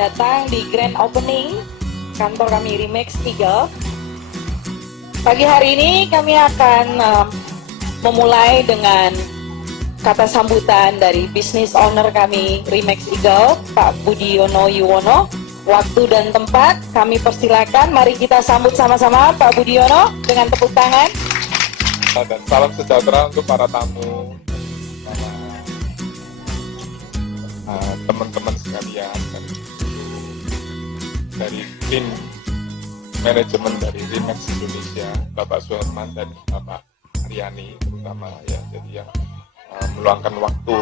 datang di grand opening kantor kami Remax Eagle. Pagi hari ini kami akan memulai dengan kata sambutan dari business owner kami Remax Eagle, Pak Budiono Yuwono. Waktu dan tempat kami persilakan, mari kita sambut sama-sama Pak Budiono dengan tepuk tangan. Dan salam sejahtera untuk para tamu, teman-teman sekalian, dan dari tim manajemen dari Remax Indonesia, Bapak Suherman dan Bapak Aryani terutama ya, jadi yang meluangkan waktu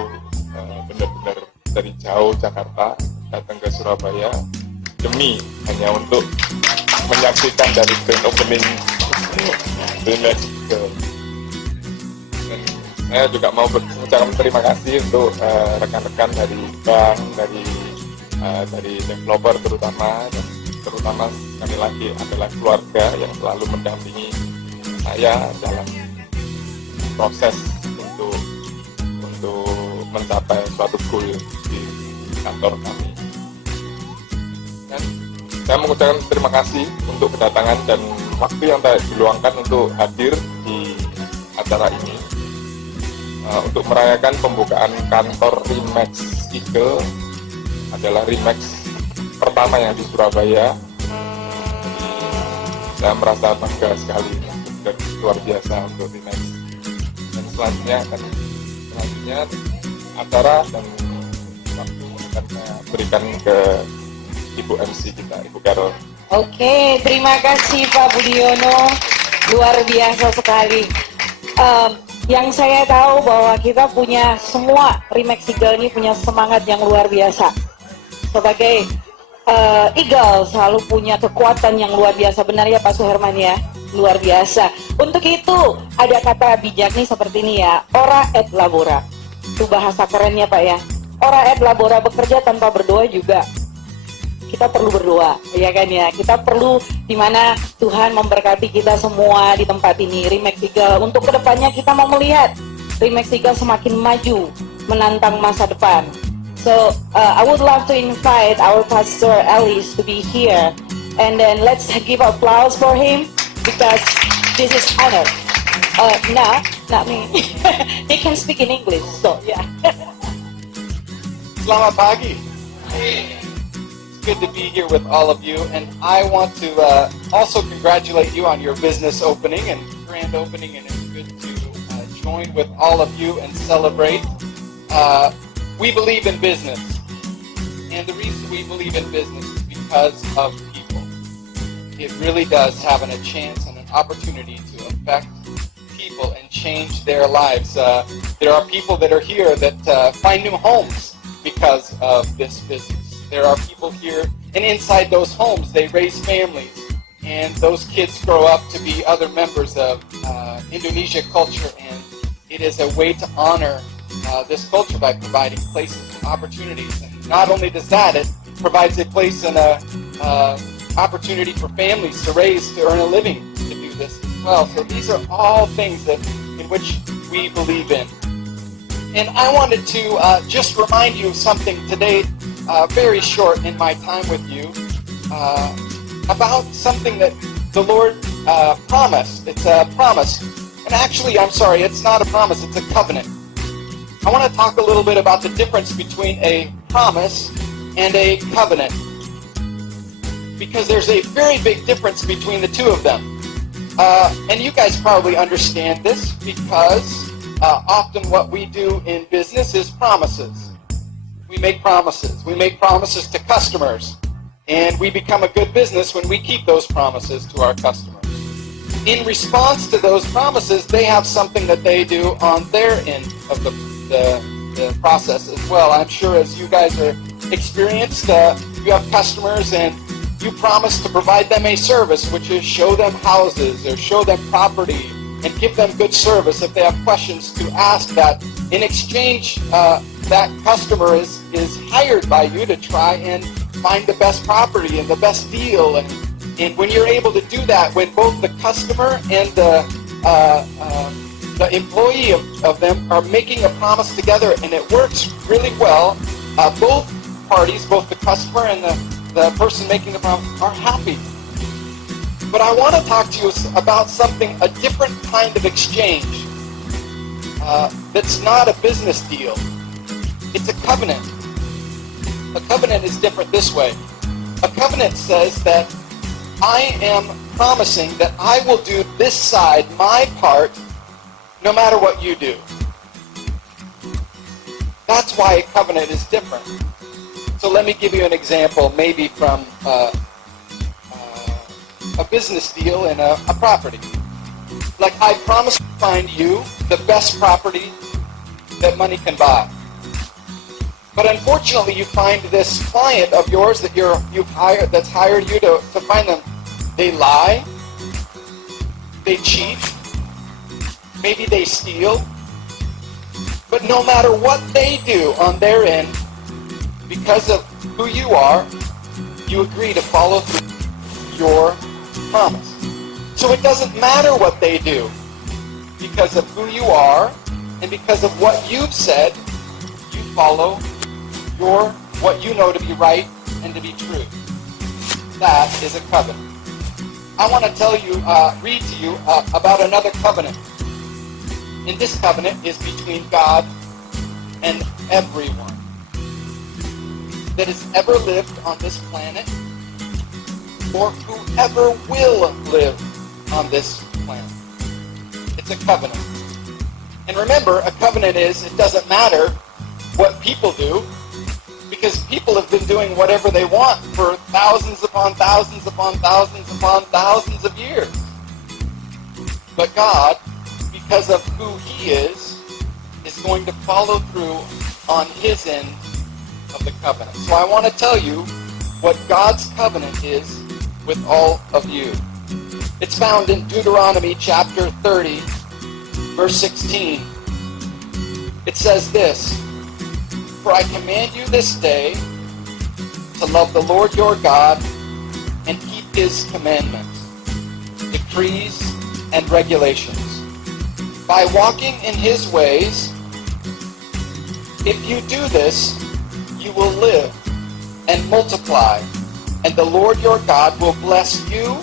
benar-benar dari jauh Jakarta datang ke Surabaya demi hanya untuk menyaksikan dari grand opening Remax. Dan saya juga mau mengucapkan terima kasih untuk rekan-rekan dari bank, dari developer terutama, dan terutama sekali lagi adalah keluarga yang selalu mendampingi saya dalam proses untuk mencapai suatu goal di kantor kami. Dan saya mengucapkan terima kasih untuk kedatangan dan waktu yang diluangkan untuk hadir di acara ini untuk merayakan pembukaan kantor Remax Eagle. Adalah Remax pertama yang di Surabaya. Saya merasa bangga sekali dan luar biasa untuk Remax. Dan selanjutnya acara dan waktu akan saya berikan ke Ibu MC kita, Ibu Carol. Oke, terima kasih Pak Budiono, luar biasa sekali. Yang saya tahu bahwa kita punya semua Remax Eagle ini punya semangat yang luar biasa. Sebagai Eagle selalu punya kekuatan yang luar biasa, benar ya Pak Suherman ya? Luar biasa. Untuk itu ada kata bijak nih seperti ini ya, ora et labora. Itu bahasa kerennya Pak ya. Ora et labora, bekerja tanpa berdoa juga. Kita perlu berdoa, ya kan ya. Kita perlu dimana Tuhan memberkati kita semua di tempat ini, Remax Eagle. Untuk kedepannya kita mau melihat Remax Eagle semakin maju, menantang masa depan. So I would love to invite our Pastor Ellis to be here, and then let's give applause for him because this is honor. Not me. He can speak in English, so yeah. Selamat pagi. It's good to be here with all of you, and I want to also congratulate you on your business opening and grand opening, and it's good to join with all of you and celebrate. We believe in business, and the reason we believe in business is because of people. It really does have a chance and an opportunity to affect people and change their lives. There are people that are here that find new homes because of this business. There are people here, and inside those homes they raise families, and those kids grow up to be other members of Indonesia culture, and it is a way to honor this culture by providing places and opportunities. And not only does that, it provides a place and a opportunity for families to raise, to earn a living, to do this as well. So these are all things that in which we believe in. And I wanted to just remind you of something today, very short in my time with you, about something that the Lord promised. It's a promise. And actually, I'm sorry, it's not a promise, it's a covenant. I want to talk a little bit about the difference between a promise and a covenant, because there's a very big difference between the two of them. And you guys probably understand this because often what we do in business is promises. We make promises. We make promises to customers, and we become a good business when we keep those promises to our customers. In response to those promises, they have something that they do on their end of the process as well. I'm sure as you guys are experienced, you have customers and you promise to provide them a service, which is show them houses or show them property and give them good service. If they have questions, to ask that. In exchange, that customer is hired by you to try and find the best property and the best deal. And when you're able to do that, when both the customer and the employee of them are making a promise together and it works really well, both parties, both the customer and the person making the promise, are happy. But I want to talk to you about something, a different kind of exchange that's not a business deal. It's a covenant. A covenant is different this way. A covenant says that I am promising that I will do this side, my part, no matter what you do. That's why a covenant is different. So let me give you an example, maybe from a business deal in a property. Like, I promise to find you the best property that money can buy. But unfortunately, you find this client of yours that you've hired, that's hired you to find them. They lie, they cheat, maybe they steal. But no matter what they do on their end, because of who you are, you agree to follow through your promise. So it doesn't matter what they do. Because of who you are and because of what you've said, you follow what you know to be right and to be true. That is a covenant. I want to read to you about another covenant. And this covenant is between God and everyone that has ever lived on this planet or whoever will live on this planet. It's a covenant. And remember, a covenant it doesn't matter what people do, because people have been doing whatever they want for thousands upon thousands upon thousands upon thousands of years. But God, because of who He is going to follow through on His end of the covenant. So I want to tell you what God's covenant is with all of you. It's found in Deuteronomy chapter 30, verse 16. It says this, "For I command you this day to love the Lord your God and keep His commandments, decrees, and regulations. By walking in His ways, if you do this, you will live and multiply, and the Lord your God will bless you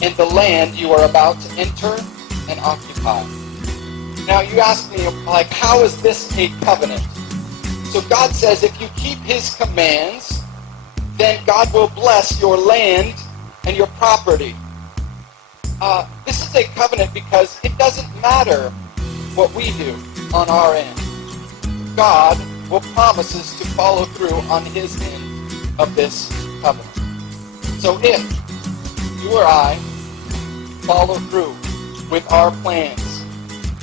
in the land you are about to enter and occupy." Now you ask me, like, how is this a covenant? So God says if you keep His commands, then God will bless your land and your property. This is a covenant because it doesn't matter what we do on our end. God will promise us to follow through on His end of this covenant. So if you or I follow through with our plans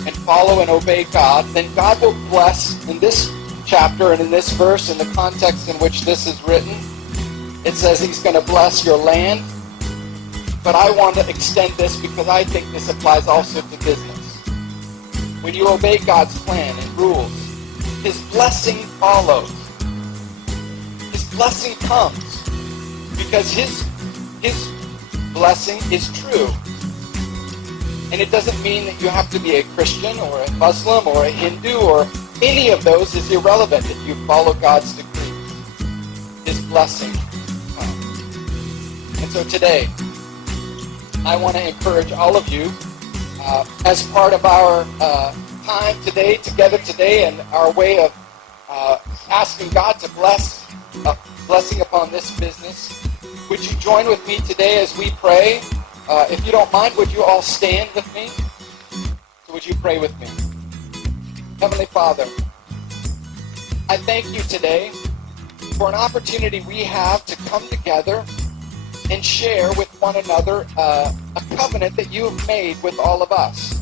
and follow and obey God, then God will bless in this chapter and in this verse, in the context in which this is written. It says He's going to bless your land. But I want to extend this because I think this applies also to business. When you obey God's plan and rules, His blessing follows. His blessing comes because His blessing is true. And it doesn't mean that you have to be a Christian or a Muslim or a Hindu or any of those is irrelevant if you follow God's decrees. His blessing comes. And so today, I want to encourage all of you, as part of our time today, together today, and our way of asking God to blessing upon this business, would you join with me today as we pray? If you don't mind, would you all stand with me? So would you pray with me? Heavenly Father, I thank you today for an opportunity we have to come together and share with one another a covenant that you have made with all of us.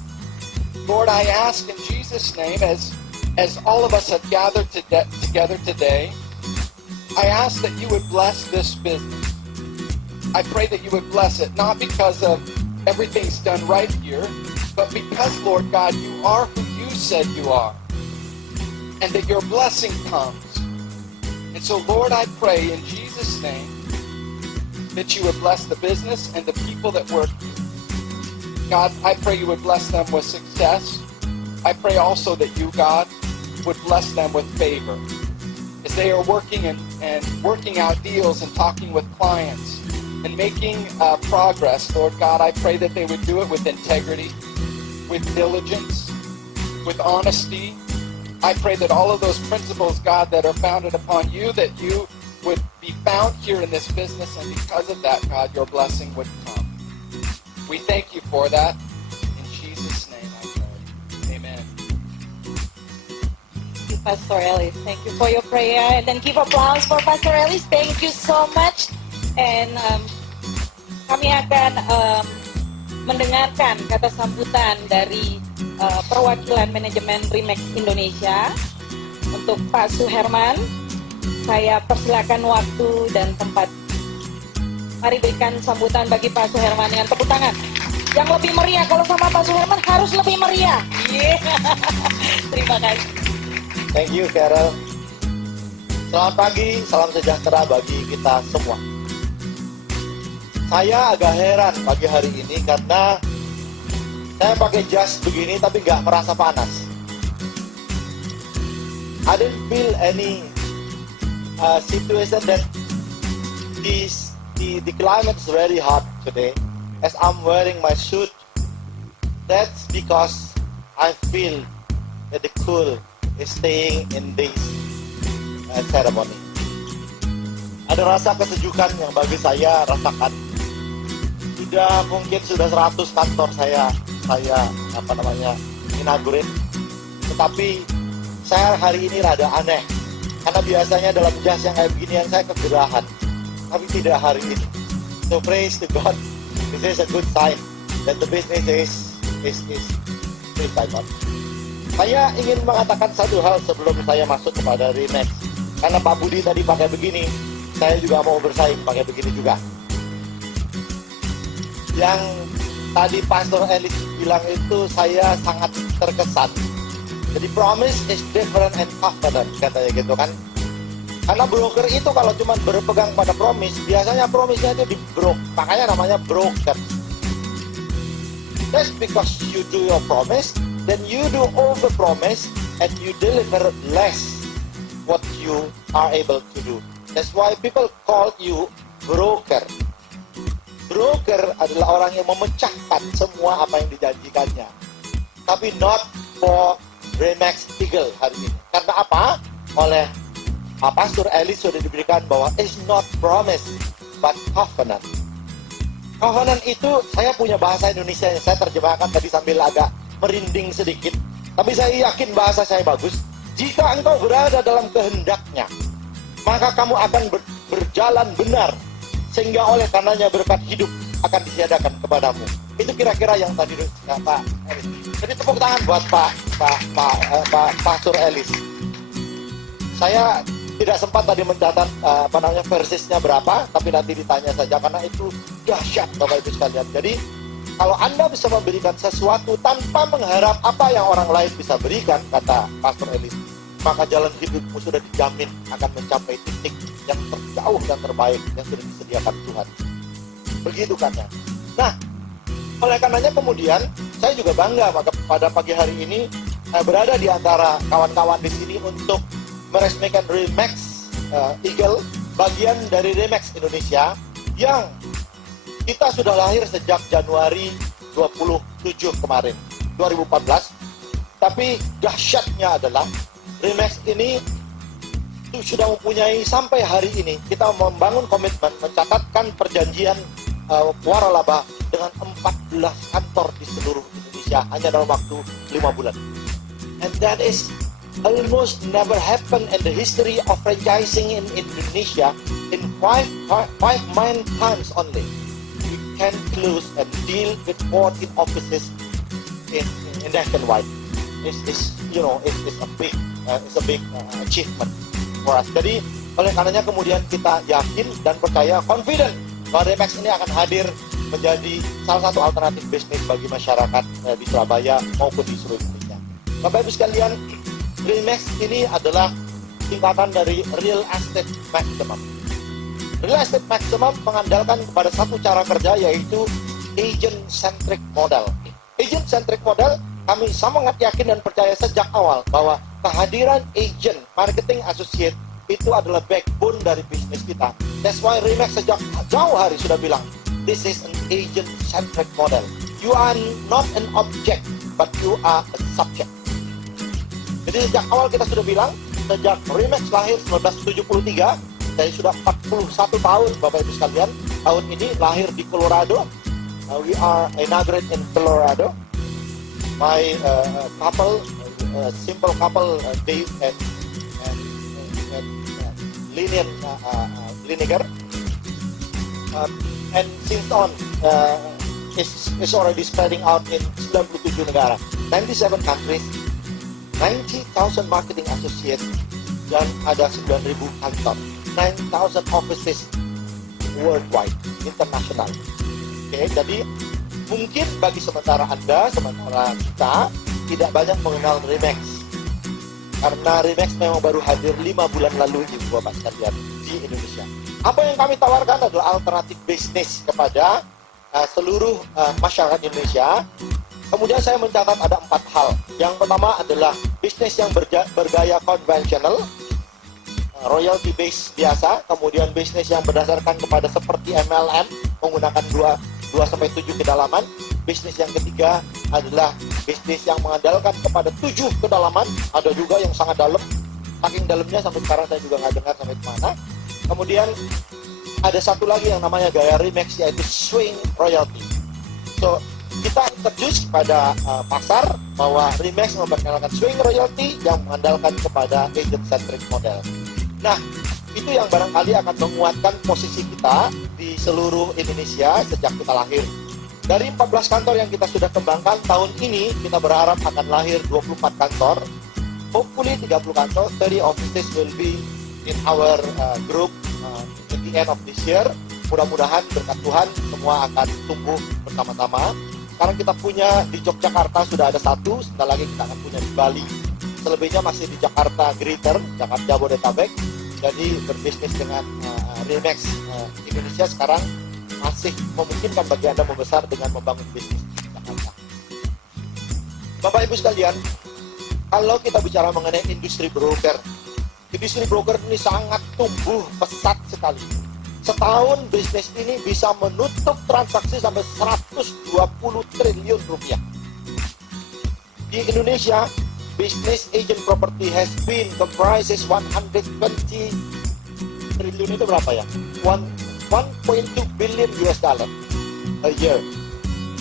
Lord, I ask in Jesus' name, as all of us have gathered together today, I ask that you would bless this business. I pray that you would bless it, not because of everything's done right here, but because, Lord God, you are who you said you are, and that your blessing comes. And so, Lord, I pray in Jesus' name that you would bless the business and the people that work here. God, I pray you would bless them with success. I pray also that you, God, would bless them with favor as they are working and and working out deals and talking with clients and making progress. Lord God, I pray that they would do it with integrity, with diligence, with honesty. I pray that all of those principles, God, that are founded upon you, that you would be found here in this business, and because of that, God, your blessing would come. We thank you for that. In Jesus' name I pray. Amen. Thank you, Pastor Ellis. Thank you for your prayer. And then give applause for Pastor Ellis. Thank you so much. And kami akan mendengarkan kata sambutan dari perwakilan manajemen Remax Indonesia untuk Pak Suherman. Saya persilakan waktu dan tempat. Mari berikan sambutan bagi Pak Suherman dengan tepuk tangan. Yang lebih meriah, kalau sama Pak Suherman harus lebih meriah. Yeah. Terima kasih. Thank you, Carol. Selamat pagi, salam sejahtera bagi kita semua. Saya agak heran pagi hari ini karena saya pakai jas begini tapi nggak merasa panas. I didn't feel any situation that the climate is very hot today. As I'm wearing my suit, that's because I feel that the cool is staying in this ceremony. Ada rasa kesejukan yang bagi saya rasakan. Sudah 100 kantor saya inaugurin. Tetapi saya hari ini rada aneh. Karena biasanya dalam jas yang kayak beginian saya kegerahan. Tapi tidak hari ini. So praise to God. This is a good sign that the business is by God. Saya ingin mengatakan satu hal sebelum saya masuk kepada Remax. Karena Pak Budi tadi pakai begini, saya juga mau bersaing pakai begini juga. Yang tadi Pastor Ellis bilang itu saya sangat terkesan. Jadi promise is different and covenant, katanya gitu kan. Karena broker itu kalau cuma berpegang pada promise, biasanya promise-nya itu di-broke. Makanya namanya broker. That's because you do your promise, then you do over promise, and you deliver less what you are able to do. That's why people call you broker. Broker adalah orang yang memecahkan semua apa yang dijanjikannya. Tapi not for Remax Eagle hari ini. Karena apa? Oleh Pastor Ellis sudah diberikan bahwa it's not promise but covenant. Covenant itu saya punya bahasa Indonesia yang saya terjemahkan tadi sambil agak merinding sedikit. Tapi saya yakin bahasa saya bagus. Jika engkau berada dalam kehendaknya, maka kamu akan berjalan benar, sehingga oleh karenanya berkat hidup akan ditiadakan kepadamu. Itu kira-kira yang tadi Pak Ellis. Jadi tepuk tangan buat Pak Pastor Ellis. Saya tidak sempat tadi mencatat versisnya berapa, tapi nanti ditanya saja karena itu dahsyat Bapak Ibu sekalian. Jadi kalau Anda bisa memberikan sesuatu tanpa mengharap apa yang orang lain bisa berikan, kata Pastor Ellis, maka jalan hidupmu sudah dijamin akan mencapai titik yang terjauh dan terbaik yang sudah disediakan Tuhan. Begitu kan ya. Nah, oleh karenanya kemudian saya juga bangga pada pagi hari ini berada di antara kawan-kawan di sini untuk meresmikan Remax Eagle, bagian dari Remax Indonesia yang kita sudah lahir sejak Januari 27 kemarin, 2014. Tapi dahsyatnya adalah Remax ini sudah mempunyai sampai hari ini kita membangun komitmen mencatatkan perjanjian waralaba dengan 14 kantor di seluruh Indonesia hanya dalam waktu 5 bulan. And that is almost never happened in the history of franchising in Indonesia. In five times only, we can close and deal with 14 offices in nationwide. It's a big achievement for us. Jadi oleh karenanya kemudian kita yakin dan percaya, confident bahwa Remax ini akan hadir menjadi salah satu alternatif bisnis bagi masyarakat di Surabaya maupun di seluruh Indonesia. Bapak Ibu sekalian, Remax ini adalah tingkatan dari Real Estate Maximum. Real Estate Maximum mengandalkan kepada satu cara kerja, yaitu agent-centric model. Agent-centric model, kami sangat yakin dan percaya sejak awal bahwa kehadiran agent, marketing associate, itu adalah backbone dari bisnis kita. That's why Remax sejak jauh hari sudah bilang, this is an agent-centric model. You are not an object, but you are a subject. Jadi sejak awal kita sudah bilang, sejak Remax lahir 1973, saya sudah 41 tahun Bapak Ibu sekalian. Tahun ini lahir di Colorado. We are inaugurated in Colorado. My couple, simple couple, Dave and Liniger. And since on, it's already spreading out in 97 negara, 97 countries, 90,000 marketing associates, dan ada 9.000 kantor, 9,000 offices worldwide, international. Oke, jadi mungkin bagi sementara Anda, sementara kita tidak banyak mengenal Remax, karena Remax memang baru hadir 5 bulan lalu Ibu Bapak sekalian di Indonesia. Apa yang kami tawarkan adalah alternatif bisnis kepada seluruh masyarakat Indonesia. Kemudian saya mencatat ada 4 hal. Yang pertama adalah bisnis yang bergaya konvensional, royalty base biasa, kemudian bisnis yang berdasarkan kepada seperti MLM, menggunakan 2-7 kedalaman. Bisnis yang ketiga adalah bisnis yang mengandalkan kepada 7 kedalaman, ada juga yang sangat dalam, saking dalamnya sampai sekarang saya juga nggak dengar sampai mana. Kemudian ada satu lagi yang namanya gaya Remax, yaitu swing royalty. So kita introduce kepada pasar bahwa Remax memperkenalkan swing royalty yang mengandalkan kepada agent-centric model. Nah, itu yang barangkali akan menguatkan posisi kita di seluruh Indonesia sejak kita lahir. Dari 14 kantor yang kita sudah kembangkan, tahun ini kita berharap akan lahir 24 kantor. Hopefully 30 kantor, 30 offices will be in our group at the end of this year. Mudah-mudahan berkat Tuhan semua akan tumbuh bersama-sama. Sekarang kita punya di Yogyakarta sudah ada 1, sebentar lagi kita akan punya di Bali. Selebihnya masih di Jakarta Greater, Jakarta Jabodetabek. Jadi berbisnis dengan Remax Indonesia sekarang masih memungkinkan bagi Anda membesar dengan membangun bisnis di Jakarta. Bapak Ibu sekalian, kalau kita bicara mengenai industri broker ini sangat tumbuh pesat sekali. Setahun bisnis ini bisa menutup transaksi sampai 120 triliun rupiah. Di Indonesia, business agent property has been comprises 120 triliun itu berapa ya? 1.2 billion US dollar a year.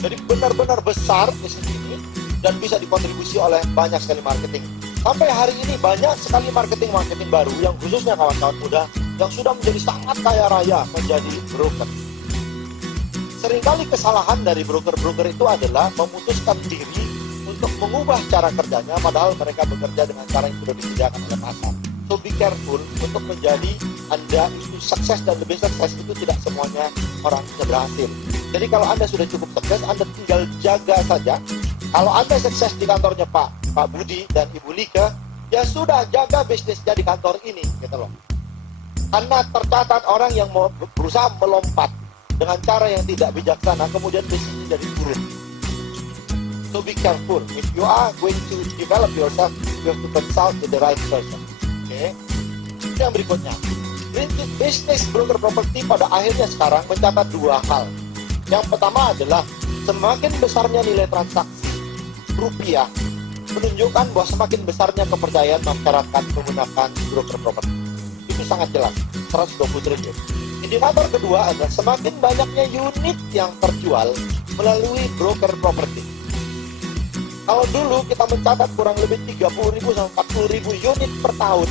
Jadi benar-benar besar bisnis ini dan bisa dikontribusi oleh banyak sekali marketing. Sampai hari ini banyak sekali marketing baru yang khususnya kawan-kawan muda yang sudah menjadi sangat kaya raya menjadi broker. Seringkali kesalahan dari broker-broker itu adalah memutuskan diri untuk mengubah cara kerjanya padahal mereka bekerja dengan cara yang sudah disediakan oleh pasar. So be careful untuk menjadi Anda itu sukses dan lebih sukses itu tidak semuanya orang bisa berhasil. Jadi kalau Anda sudah cukup sukses, Anda tinggal jaga saja. Kalau Anda sukses di kantornya Pak Budi dan Ibu Lika, ya sudah jaga bisnisnya di kantor ini, gitu loh. Karena tercatat orang yang mau berusaha melompat dengan cara yang tidak bijaksana, kemudian bisnisnya jadi turun. So be careful. If you are going to develop yourself, you have to consult with the right person. Oke. Itu yang berikutnya. Bisnis broker properti pada akhirnya sekarang mencatat 2 hal. Yang pertama adalah semakin besarnya nilai transaksi rupiah menunjukkan bahwa semakin besarnya kepercayaan masyarakat menggunakan broker properti. Itu sangat jelas, 120 triliun. Indikator kedua adalah semakin banyaknya unit yang terjual melalui broker properti. Kalau dulu kita mencatat kurang lebih 30.000 sampai 40.000 unit per tahun,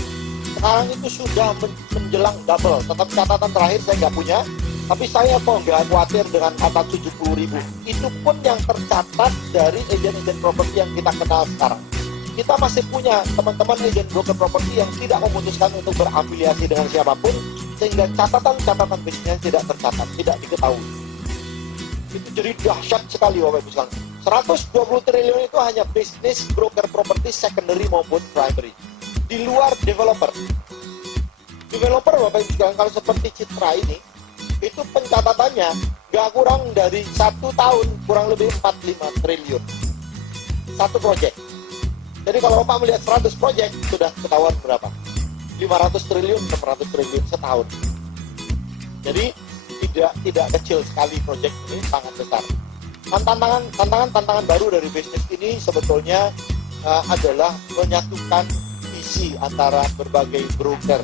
sekarang itu sudah menjelang double. Tetap catatan terakhir saya nggak punya, tapi saya kok nggak khawatir dengan kata 70.000. Itu pun yang tercatat dari agen-agen properti yang kita kenal sekarang. Kita masih punya teman-teman agen broker properti yang tidak memutuskan untuk berafiliasi dengan siapapun, sehingga catatan-catatan bisnisnya tidak tercatat, tidak diketahui. Itu jadi dahsyat sekali Bapak Ibu sekalian. 120 triliun itu hanya bisnis broker properti secondary maupun primary. Di luar developer. Developer Bapak Ibu sekalian, kalau seperti Citra ini, itu pencatatannya nggak kurang dari 1 tahun, kurang lebih 45 triliun. Satu proyek. Jadi kalau Bapak melihat 100 proyek, sudah ketahuan berapa. 500 triliun, 600 triliun setahun. Jadi tidak kecil sekali proyek ini, sangat besar. Tantangan baru dari bisnis ini sebetulnya adalah menyatukan visi antara berbagai broker.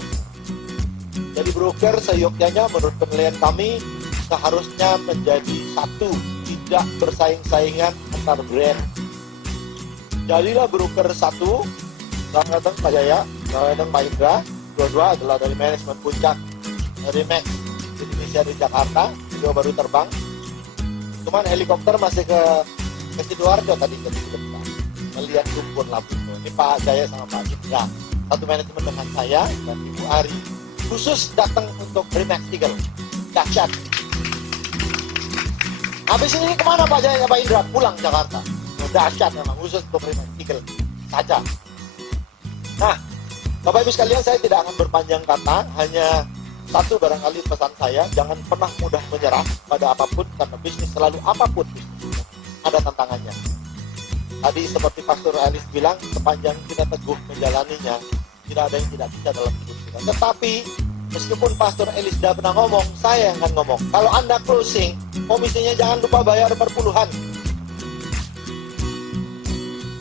Jadi broker seyogyanya menurut penilaian kami seharusnya menjadi satu, tidak bersaing-saingan antar brand. Jadilah broker satu. Selamat datang Pak Jaya, selamat datang Pak Indra. Dua-dua adalah dari manajemen puncak Remax Indonesia di Jakarta, beliau baru terbang. Cuman helikopter masih ke Sidoarjo tadi, jadi ke depan melihat lumpur Labundo. Ini Pak Jaya sama Pak Indra, satu manajemen dengan saya dan Ibu Ari, khusus datang untuk Remax Eagle. Dahsyat. Habis ini kemana Pak Jaya, Pak Indra? Pulang Jakarta. Dahsyat memang, khusus untuk Remax Eagle saja. Nah, Bapak Ibu sekalian, saya tidak akan berpanjang kata, hanya satu barangkali pesan saya, jangan pernah mudah menyerah pada apapun, karena bisnis selalu apapun bisnisnya ada tantangannya. Tadi seperti Pastor Elis bilang, sepanjang kita teguh menjalaninya, tidak ada yang tidak bisa dalam hidup kita. Tetapi meskipun Pastor Elis sudah pernah ngomong, saya yang akan ngomong, kalau Anda closing, komisinya jangan lupa bayar per puluhan.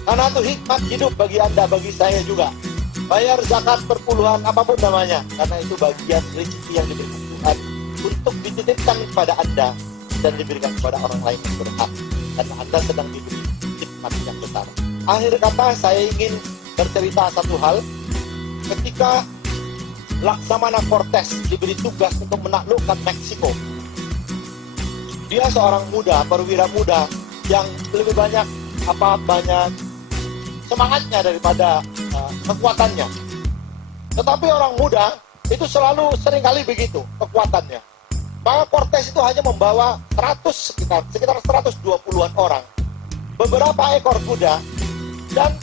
Karena itu hikmat hidup bagi Anda, bagi saya juga. Bayar zakat per puluhan, apapun namanya, karena itu bagian rezeki yang diberikan Tuhan untuk dititipkan kepada Anda dan diberikan kepada orang lain yang berhak, karena Anda sedang diberi hikmat yang besar. Akhir kata, saya ingin bercerita satu hal. Ketika Laksamana Cortez diberi tugas untuk menaklukkan Meksiko, dia seorang muda, perwira muda yang lebih banyak semangatnya daripada kekuatannya. Tetapi orang muda itu selalu seringkali begitu kekuatannya. Maka Cortez itu hanya membawa sekitar 120-an orang, beberapa ekor kuda, dan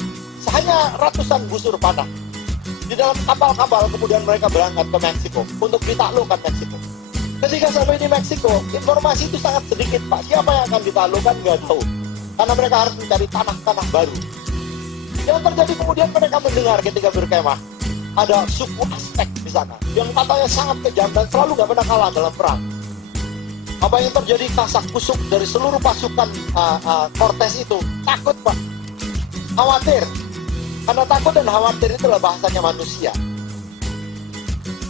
hanya ratusan busur panah. Di dalam kapal-kapal kemudian mereka berangkat ke Meksiko untuk ditaklukkan Meksiko. Ketika sampai di Meksiko, informasi itu sangat sedikit, Pak. Siapa yang akan ditaklukkan nggak tahu, karena mereka harus mencari tanah-tanah baru. Yang terjadi kemudian mereka mendengar ketika berkemah ada suku Aztec di sana yang katanya sangat kejam dan selalu gak pernah kalah dalam perang. Apa yang terjadi? Kasak kusuk dari seluruh pasukan Cortez itu takut, Pak, khawatir. Karena takut dan khawatir itulah bahasanya manusia.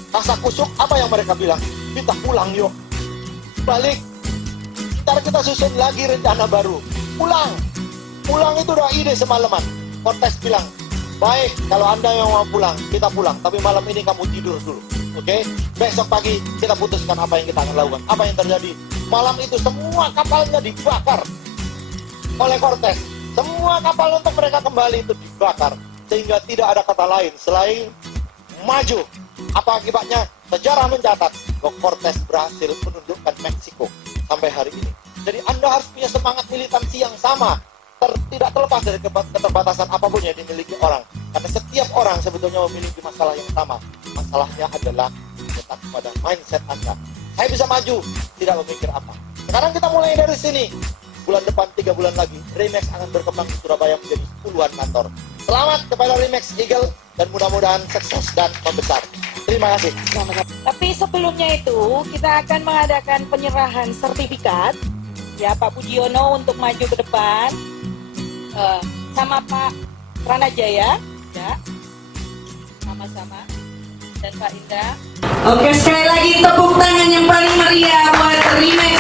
Kasak kusuk, apa yang mereka bilang? Kita pulang yuk, balik, ntar kita susun lagi rencana baru. Pulang itu udah ide semalaman. Cortez bilang, baik, kalau Anda yang mau pulang, kita pulang. Tapi malam ini kamu tidur dulu, oke? Besok pagi kita putuskan apa yang kita akan lakukan. Apa yang terjadi? Malam itu semua kapalnya dibakar oleh Cortez. Semua kapal untuk mereka kembali itu dibakar. Sehingga tidak ada kata lain selain maju. Apa akibatnya? Sejarah mencatat bahwa Cortez berhasil menundukkan Meksiko sampai hari ini. Jadi Anda harus punya semangat militansi yang sama. Tidak terlepas dari keterbatasan apapun yang dimiliki orang, karena setiap orang sebetulnya memiliki masalah yang sama. Masalahnya adalah tetap pada mindset Anda. Saya bisa maju, tidak memikir apa. Sekarang kita mulai dari sini. Bulan depan, 3 bulan lagi, Remax akan berkembang di Surabaya menjadi puluhan kantor. Selamat kepada Remax Eagle dan mudah-mudahan sukses dan membesar. Terima kasih. Tapi sebelumnya itu kita akan mengadakan penyerahan sertifikat ya Pak Pujiono untuk maju ke depan. Sama Pak Pranajaya ya, sama-sama, dan Pak Indra. Oke, sekali lagi tepuk tangan yang paling meriah buat Remax